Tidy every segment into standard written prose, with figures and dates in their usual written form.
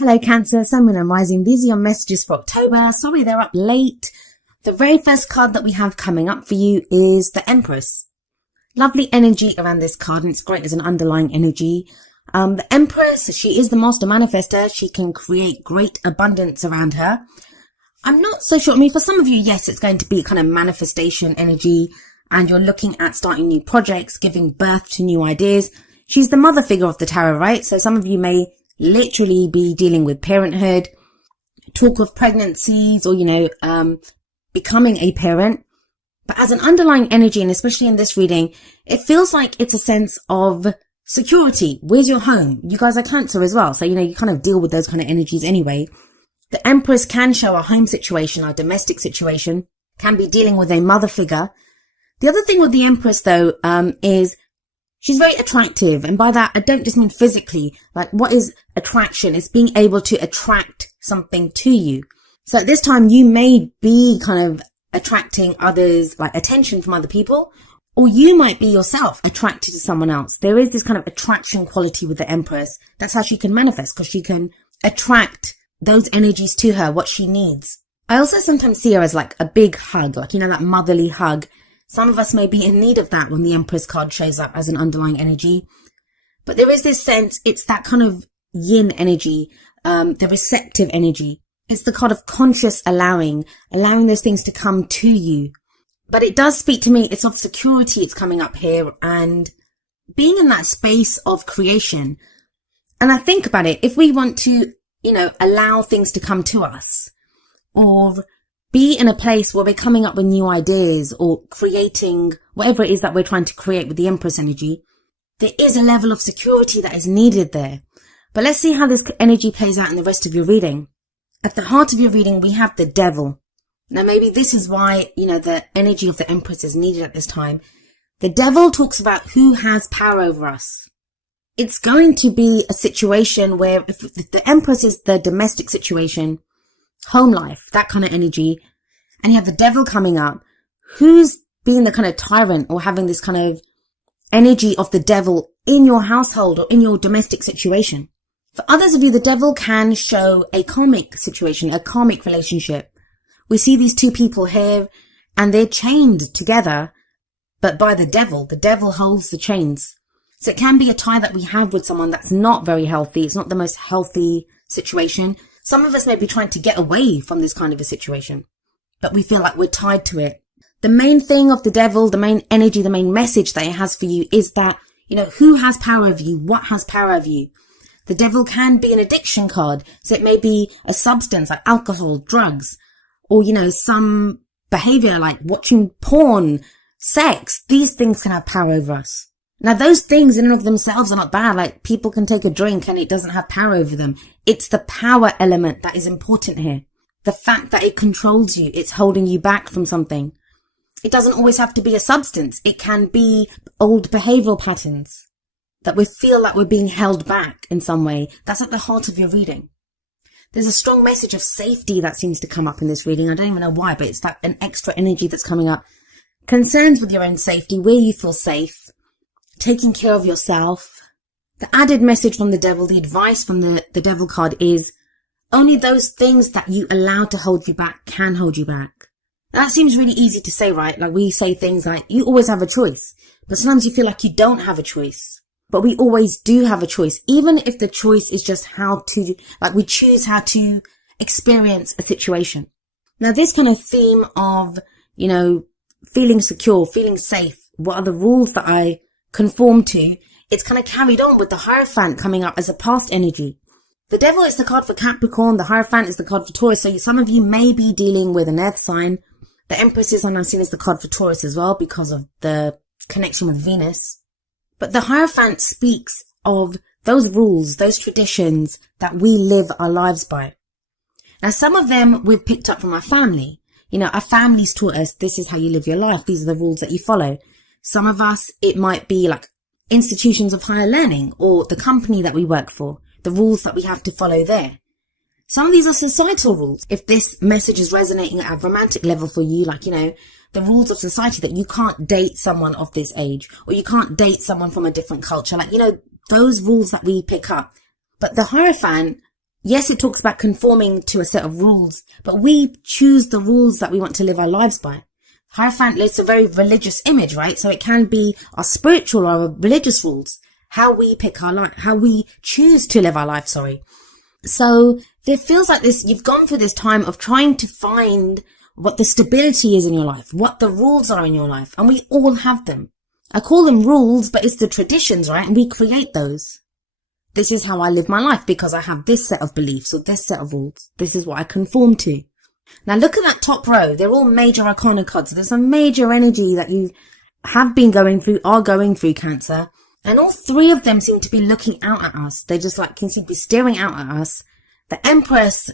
Hello Cancer, Sun, Moon and Rising. These are your messages for October. Sorry they're up late. The very first card that we have coming up for you is the Empress. Lovely energy around this card, and it's great as an underlying energy. The Empress, she is the master manifester. She can create great abundance around her. I'm not so sure. I mean, for some of you, yes, it's going to be kind of manifestation energy, and you're looking at starting new projects, giving birth to new ideas. She's the mother figure of the tarot, right? So some of you may literally be dealing with parenthood, talk of pregnancies, or, becoming a parent. But as an underlying energy, and especially in this reading, it feels like it's a sense of security. Where's your home? You guys are Cancer as well. So, you kind of deal with those kind of energies anyway. The Empress can show a home situation, a domestic situation, can be dealing with a mother figure. The other thing with the Empress, though, is she's very attractive. And by that, I don't just mean physically. Like, what is attraction? It's being able to attract something to you. So at this time, you may be kind of attracting others, like attention from other people, or you might be yourself attracted to someone else. There is this kind of attraction quality with the Empress. That's how she can manifest, because she can attract those energies to her, what she needs. I also sometimes see her as like a big hug, like, that motherly hug. Some of us may be in need of that when the Empress card shows up as an underlying energy. But there is this sense, it's that kind of yin energy, the receptive energy. It's the card of conscious allowing those things to come to you. But it does speak to me, it's of security, it's coming up here, and being in that space of creation. And I think about it, if we want to, allow things to come to us, or be in a place where we're coming up with new ideas or creating whatever it is that we're trying to create with the Empress energy, there is a level of security that is needed there. But let's see how this energy plays out in the rest of your reading. At the heart of your reading, we have the Devil. Now, maybe this is why, the energy of the Empress is needed at this time. The Devil talks about who has power over us. It's going to be a situation where if the Empress is the domestic situation, home life, that kind of energy, and you have the Devil coming up, who's being the kind of tyrant or having this kind of energy of the Devil in your household or in your domestic situation? For others of you, the Devil can show a karmic situation, a karmic relationship. We see these two people here and they're chained together, but by the Devil holds the chains. So it can be a tie that we have with someone that's not very healthy. It's not the most healthy situation. Some of us may be trying to get away from this kind of a situation, but we feel like we're tied to it. The main thing of the Devil, the main energy, the main message that it has for you is that, who has power over you? What has power over you? The Devil can be an addiction card. So it may be a substance like alcohol, drugs, or, some behavior like watching porn, sex. These things can have power over us. Now, those things in and of themselves are not bad. Like, people can take a drink and it doesn't have power over them. It's the power element that is important here. The fact that it controls you, it's holding you back from something. It doesn't always have to be a substance. It can be old behavioral patterns that we feel like we're being held back in some way. That's at the heart of your reading. There's a strong message of safety that seems to come up in this reading. I don't even know why, but it's that an extra energy that's coming up. Concerns with your own safety, where you feel safe. Taking care of yourself. The added message from the Devil, the advice from the Devil card is only those things that you allow to hold you back can hold you back. Now, that seems really easy to say, right? Like, we say things like, you always have a choice. But sometimes you feel like you don't have a choice. But we always do have a choice. Even if the choice is just we choose how to experience a situation. Now, this kind of theme of, feeling secure, feeling safe, what are the rules that I conform to, it's kind of carried on with the Hierophant coming up as a past energy. The Devil is the card for Capricorn, the Hierophant is the card for Taurus, so some of you may be dealing with an earth sign. The Empress is now seen as the card for Taurus as well because of the connection with Venus. But the Hierophant speaks of those rules, those traditions that we live our lives by. Now, some of them we've picked up from our family. Our families taught us this is how you live your life, these are the rules that you follow. Some of us, it might be like institutions of higher learning or the company that we work for, the rules that we have to follow there. Some of these are societal rules. If this message is resonating at a romantic level for you, like, the rules of society that you can't date someone of this age, or you can't date someone from a different culture, like, those rules that we pick up. But the Hierophant Yes, it talks about conforming to a set of rules, but we choose the rules that we want to live our lives by. Hierophant is a very religious image, right? So it can be our spiritual or our religious rules, how we pick our life, how we choose to live our life, So it feels like this, you've gone through this time of trying to find what the stability is in your life, what the rules are in your life, and we all have them. I call them rules, but it's the traditions, right? And we create those. This is how I live my life because I have this set of beliefs or this set of rules. This is what I conform to. Now look at that top row. They're all major arcana cards. There's some major energy that you have been going through, are going through, Cancer. And all three of them seem to be looking out at us. They just like can seem to be staring out at us. The Empress,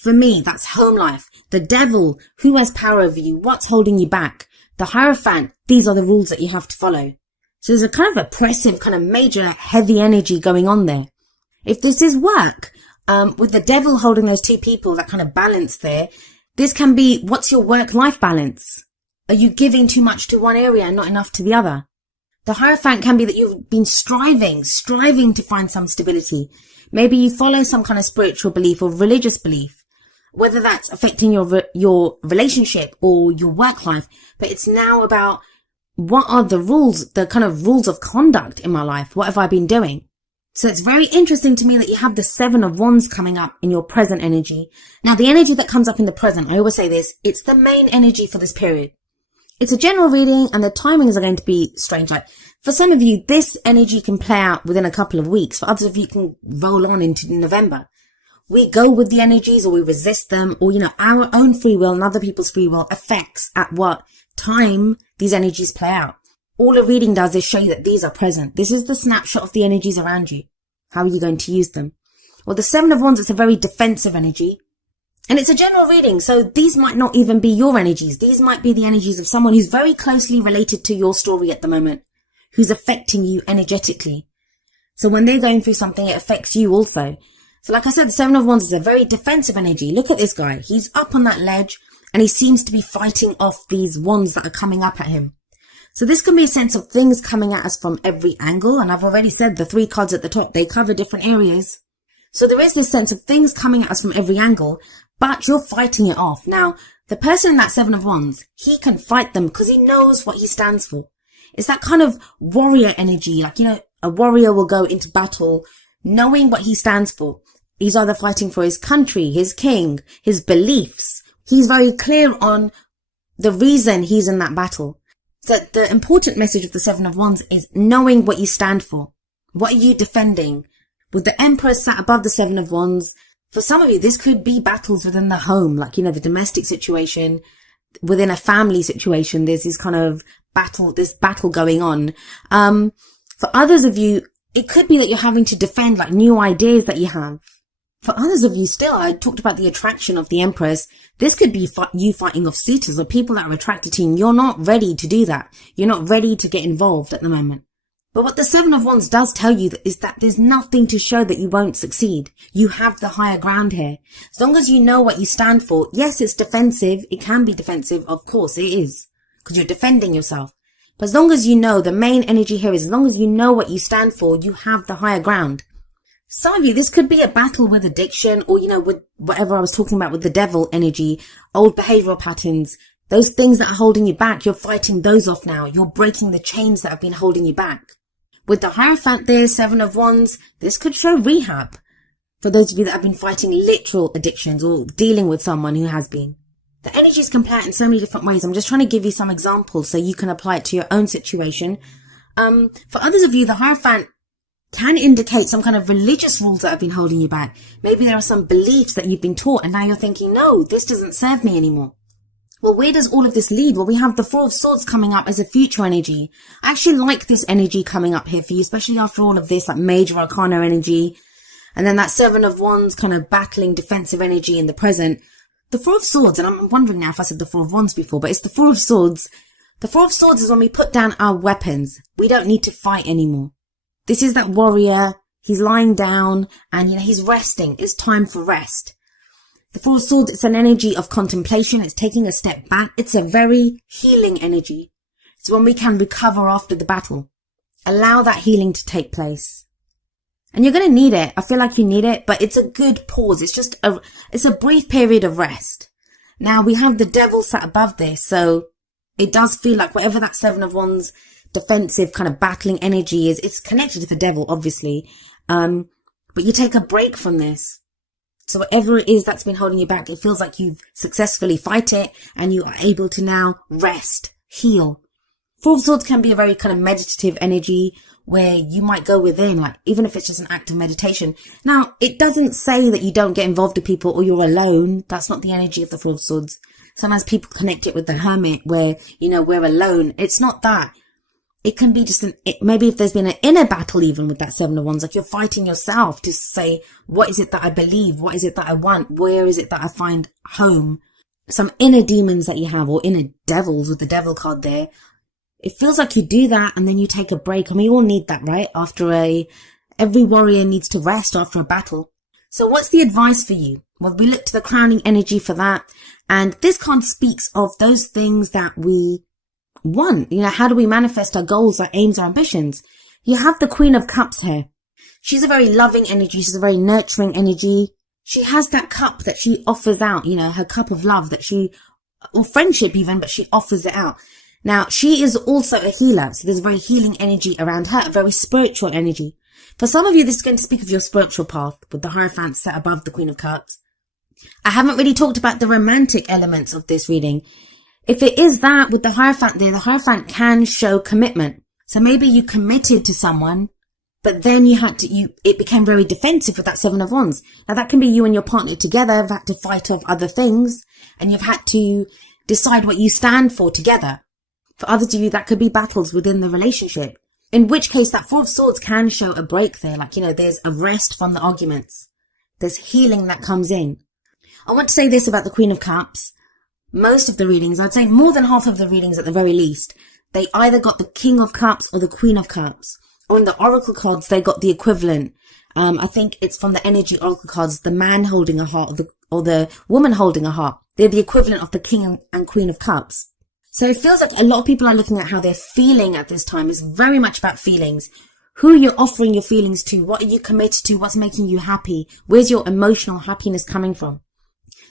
for me, that's home life. The Devil, who has power over you? What's holding you back? The Hierophant, these are the rules that you have to follow. So there's a kind of oppressive, kind of major, heavy energy going on there. If this is work, with the Devil holding those two people, that kind of balance there, this can be, what's your work-life balance? Are you giving too much to one area and not enough to the other? The Hierophant can be that you've been striving to find some stability. Maybe you follow some kind of spiritual belief or religious belief, whether that's affecting your relationship or your work life. But it's now about what are the rules, the kind of rules of conduct in my life? What have I been doing? So it's very interesting to me that you have the Seven of Wands coming up in your present energy. Now, the energy that comes up in the present, I always say this, it's the main energy for this period. It's a general reading and the timings are going to be strange. Like for some of you, this energy can play out within a couple of weeks. For others of you, it can roll on into November. We go with the energies or we resist them, or, our own free will and other people's free will affects at what time these energies play out. All a reading does is show you that these are present. This is the snapshot of the energies around you. How are you going to use them? Well, the Seven of Wands, it's a very defensive energy. And it's a general reading, so these might not even be your energies. These might be the energies of someone who's very closely related to your story at the moment, who's affecting you energetically. So when they're going through something, it affects you also. So like I said, the Seven of Wands is a very defensive energy. Look at this guy. He's up on that ledge and he seems to be fighting off these wands that are coming up at him. So this can be a sense of things coming at us from every angle. And I've already said the three cards at the top, they cover different areas. So there is this sense of things coming at us from every angle, but you're fighting it off. Now, the person in that Seven of Wands, he can fight them because he knows what he stands for. It's that kind of warrior energy. Like, a warrior will go into battle knowing what he stands for. He's either fighting for his country, his king, his beliefs. He's very clear on the reason he's in that battle. So the important message of the Seven of Wands is knowing what you stand for. What are you defending? With the Empress sat above the Seven of Wands, for some of you, this could be battles within the home, like, the domestic situation, within a family situation. There's this kind of battle going on. For others of you, it could be that you're having to defend like new ideas that you have. For others of you still, I talked about the attraction of the Empress. This could be you fighting off suitors or people that are attracted to you. You're not ready to do that. You're not ready to get involved at the moment. But what the Seven of Wands does tell you is that there's nothing to show that you won't succeed. You have the higher ground here. As long as you know what you stand for, yes, it's defensive. It can be defensive. Of course it is, because you're defending yourself. But as long as you know, the main energy here is as long as you know what you stand for, you have the higher ground. Some of you, this could be a battle with addiction or, with whatever I was talking about with the devil energy, old behavioral patterns, those things that are holding you back. You're fighting those off now. You're breaking the chains that have been holding you back. With the Hierophant there, Seven of Wands, this could show rehab for those of you that have been fighting literal addictions or dealing with someone who has been. The energies can play out in so many different ways. I'm just trying to give you some examples so you can apply it to your own situation. For others of you, the Hierophant can indicate some kind of religious rules that have been holding you back. Maybe there are some beliefs that you've been taught and now you're thinking, no, this doesn't serve me anymore. Well, where does all of this lead? Well, we have the Four of Swords coming up as a future energy. I actually like this energy coming up here for you, especially after all of this, like major arcana energy. And then that Seven of Wands kind of battling defensive energy in the present. The Four of Swords, and I'm wondering now if I said the Four of Wands before, but it's the Four of Swords. The Four of Swords is when we put down our weapons. We don't need to fight anymore. This is that warrior. He's lying down and, he's resting. It's time for rest. The Four of Swords, it's an energy of contemplation. It's taking a step back. It's a very healing energy. It's when we can recover after the battle. Allow that healing to take place. And you're going to need it. I feel like you need it, but it's a good pause. It's a brief period of rest. Now we have the devil sat above this. So it does feel like whatever that Seven of Wands defensive kind of battling energy is, it's connected to the devil, obviously. But you take a break from this. So whatever it is that's been holding you back, it feels like you've successfully fight it and you are able to now rest, heal. Four of Swords can be a very kind of meditative energy where you might go within, like even if it's just an act of meditation. Now, it doesn't say that you don't get involved with people or you're alone. That's not the energy of the Four of Swords. Sometimes people connect it with the Hermit where, we're alone. It's not that. It can be just maybe if there's been an inner battle even with that Seven of Wands, like you're fighting yourself to say, what is it that I believe? What is it that I want? Where is it that I find home? Some inner demons that you have, or inner devils with the devil card there. It feels like you do that and then you take a break. And we all need that, right? Every warrior needs to rest after a battle. So what's the advice for you? Well, we look to the crowning energy for that. And this card speaks of those things that we want. How do we manifest our goals, our aims, our ambitions? You have the Queen of Cups here. She's a very loving energy. She's a very nurturing energy. She has that cup that she offers out, her cup of love or friendship even, but she offers it out. Now, she is also a healer, so there's a very healing energy around her, a very spiritual energy. For some of you, this is going to speak of your spiritual path, with the Hierophant set above the Queen of Cups. I haven't really talked about the romantic elements of this reading. If it is that, with the Hierophant there, the Hierophant can show commitment. So maybe you committed to someone, but then it became very defensive with that Seven of Wands. Now, that can be you and your partner together have had to fight off other things, and you've had to decide what you stand for together. For others of you, that could be battles within the relationship. In which case, that Four of Swords can show a break there. Like, there's a rest from the arguments. There's healing that comes in. I want to say this about the Queen of Cups. Most of the readings, I'd say more than half of the readings at the very least, they either got the King of Cups or the Queen of Cups. Or in the Oracle cards, they got the equivalent. I think it's from the Energy Oracle cards, the man holding a heart or the woman holding a heart. They're the equivalent of the King and Queen of Cups. So it feels like a lot of people are looking at how they're feeling at this time. Is very much about feelings. Who you're offering your feelings to. What are you committed to? What's making you happy? Where's your emotional happiness coming from?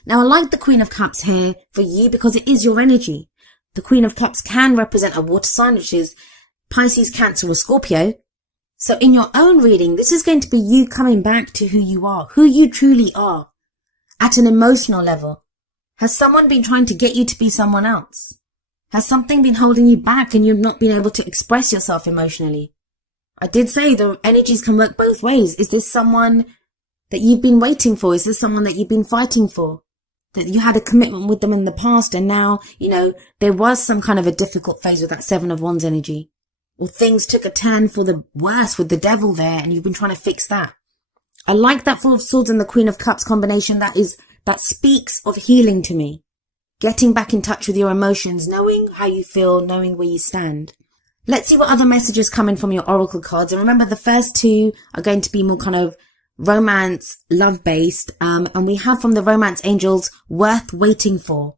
Now, I like the Queen of Cups here for you because it is your energy. The Queen of Cups can represent a water sign, which is Pisces, Cancer, or Scorpio. So in your own reading, this is going to be you coming back to who you are, who you truly are, at an emotional level. Has someone been trying to get you to be someone else? Has something been holding you back and you've not been able to express yourself emotionally? I did say the energies can work both ways. Is this someone that you've been waiting for? Is this someone that you've been fighting for? That you had a commitment with them in the past and now, there was some kind of a difficult phase with that Seven of Wands energy. Or things took a turn for the worse with the devil there and you've been trying to fix that. I like that Four of Swords and the Queen of Cups combination. That speaks of healing to me. Getting back in touch with your emotions, knowing how you feel, knowing where you stand. Let's see what other messages come in from your oracle cards. And remember, the first two are going to be more kind of romance, love-based. And we have from the romance angels, worth waiting for.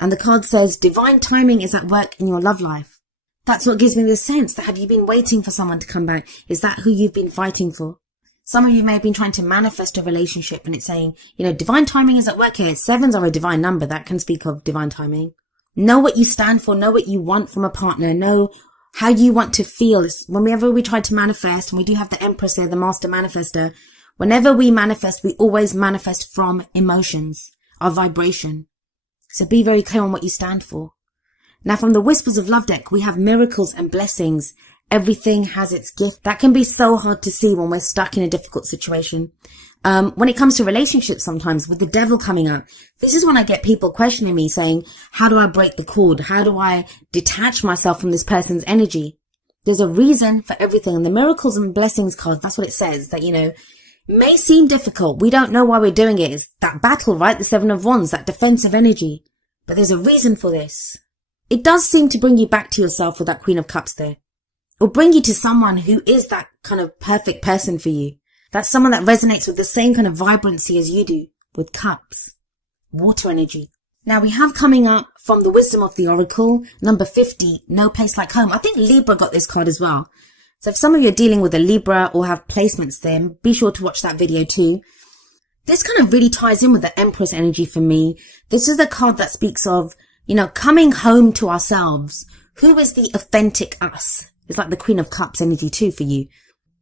And the card says, divine timing is at work in your love life. That's what gives me the sense that have you been waiting for someone to come back? Is that who you've been fighting for? Some of you may have been trying to manifest a relationship and it's saying, divine timing is at work here. Sevens are a divine number that can speak of divine timing. Know what you stand for. Know what you want from a partner. Know how you want to feel. Whenever we try to manifest, and we do have the Empress there, the master manifester, whenever we manifest, we always manifest from emotions, our vibration. So be very clear on what you stand for. Now from the Whispers of Love deck, we have miracles and blessings. Everything has its gift. That can be so hard to see when we're stuck in a difficult situation. When it comes to relationships sometimes, with the devil coming up, this is when I get people questioning me saying, how do I break the cord? How do I detach myself from this person's energy? There's a reason for everything. And the miracles and blessings card, that's what it says, that, may seem difficult. We don't know why we're doing it. It's that battle, right? The Seven of Wands, that defensive energy. But there's a reason for this. It does seem to bring you back to yourself with that Queen of Cups there. Or bring you to someone who is that kind of perfect person for you. That's someone that resonates with the same kind of vibrancy as you do, with cups, water energy. Now we have coming up from the Wisdom of the Oracle, number 50, No Place Like Home. I think Libra got this card as well. So if some of you are dealing with a Libra or have placements there, be sure to watch that video too. This kind of really ties in with the Empress energy for me. This is the card that speaks of, coming home to ourselves. Who is the authentic us? It's like the Queen of Cups energy too for you.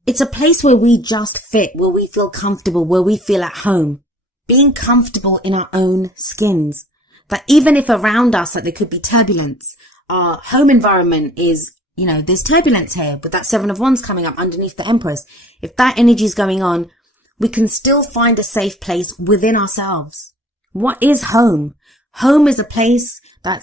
It's a place where we just fit, where we feel comfortable, where we feel at home. Being comfortable in our own skins. That even if around us, like there could be turbulence, our home environment is, there's turbulence here with that Seven of Wands coming up underneath the Empress. If that energy is going on, we can still find a safe place within ourselves. What is home? Home is a place that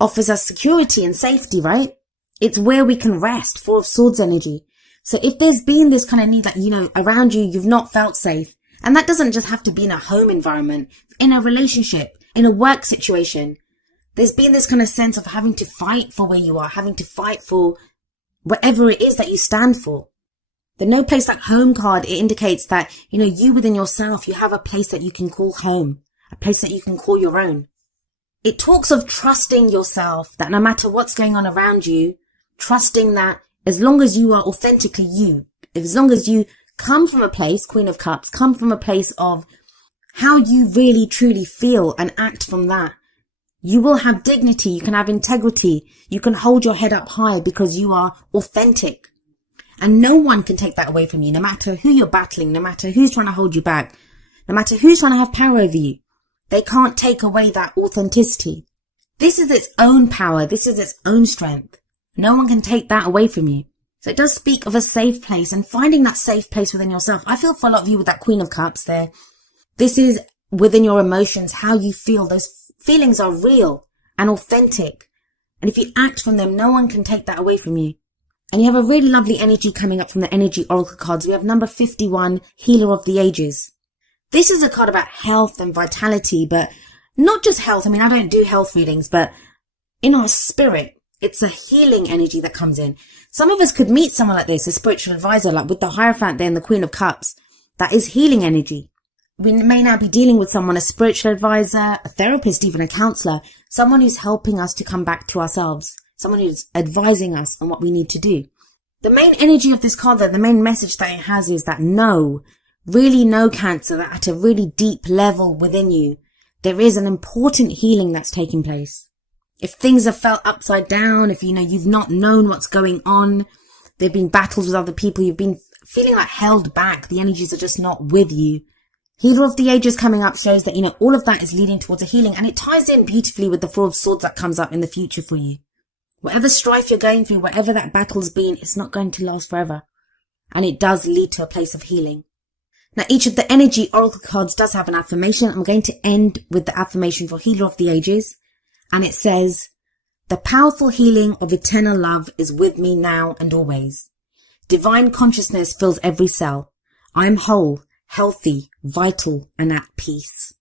offers us security and safety, right? It's where we can rest, Four of Swords energy. So if there's been this kind of need that, around you, you've not felt safe. And that doesn't just have to be in a home environment, in a relationship, in a work situation. There's been this kind of sense of having to fight for where you are, having to fight for whatever it is that you stand for. The No Place Like Home card, it indicates that, you within yourself, you have a place that you can call home, a place that you can call your own. It talks of trusting yourself, that no matter what's going on around you, trusting that as long as you are authentically you, as long as you come from a place, Queen of Cups, come from a place of how you really truly feel and act from that, you will have dignity, you can have integrity, you can hold your head up high because you are authentic. And no one can take that away from you, no matter who you're battling, no matter who's trying to hold you back, no matter who's trying to have power over you. They can't take away that authenticity. This is its own power. This is its own strength. No one can take that away from you. So it does speak of a safe place and finding that safe place within yourself. I feel for a lot of you with that Queen of Cups there. This is within your emotions, how you feel. Those feelings are real and authentic. And if you act from them, no one can take that away from you. And you have a really lovely energy coming up from the energy oracle cards. We have number 51, Healer of the Ages. This is a card about health and vitality, but not just health. I mean, I don't do health readings, but in our spirit, it's a healing energy that comes in. Some of us could meet someone like this, a spiritual advisor, like with the Hierophant there and the Queen of Cups. That is healing energy. We may now be dealing with someone, a spiritual advisor, a therapist, even a counselor, someone who's helping us to come back to ourselves, someone who's advising us on what we need to do. The main energy of this card, though, the main message that it has is that really know, Cancer, that at a really deep level within you, there is an important healing that's taking place. If things have felt upside down, if you've not known what's going on, there've been battles with other people, you've been feeling like held back, the energies are just not with you. Healer of the Ages coming up shows that, all of that is leading towards a healing, and it ties in beautifully with the Four of Swords that comes up in the future for you. Whatever strife you're going through, whatever that battle's been, it's not going to last forever. And it does lead to a place of healing. Now, each of the energy oracle cards does have an affirmation. I'm going to end with the affirmation for Healer of the Ages. And it says, the powerful healing of eternal love is with me now and always. Divine consciousness fills every cell. I am whole, healthy, vital, and at peace.